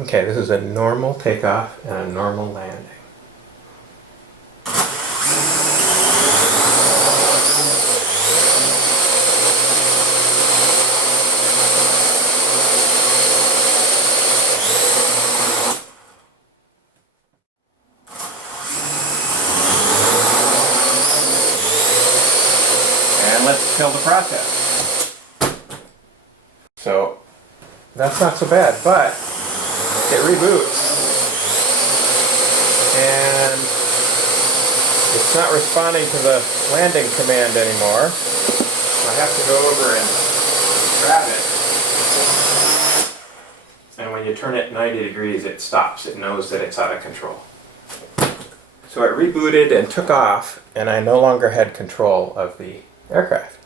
Okay, this is a normal takeoff and a normal landing. And let's kill the process. So that's not so bad, but it reboots and it's not responding to the landing command anymore. I have to go over and grab it. And when you turn it 90 degrees, it stops. It knows that it's out of control. So it rebooted and took off, and I no longer had control of the aircraft.